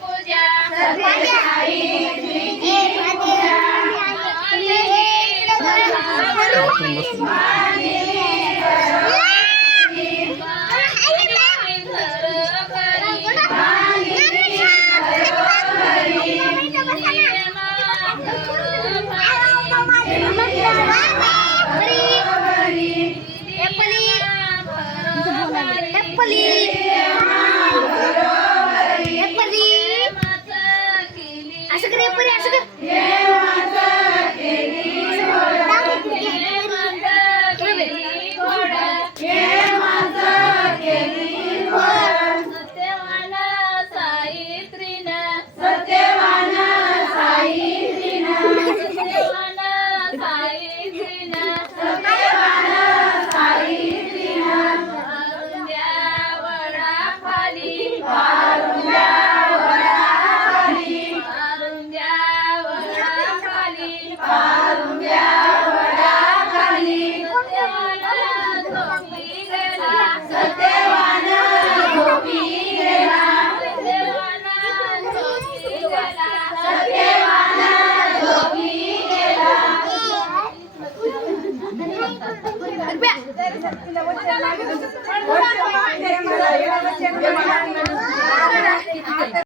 पूजा सत्य असं करे. Look back.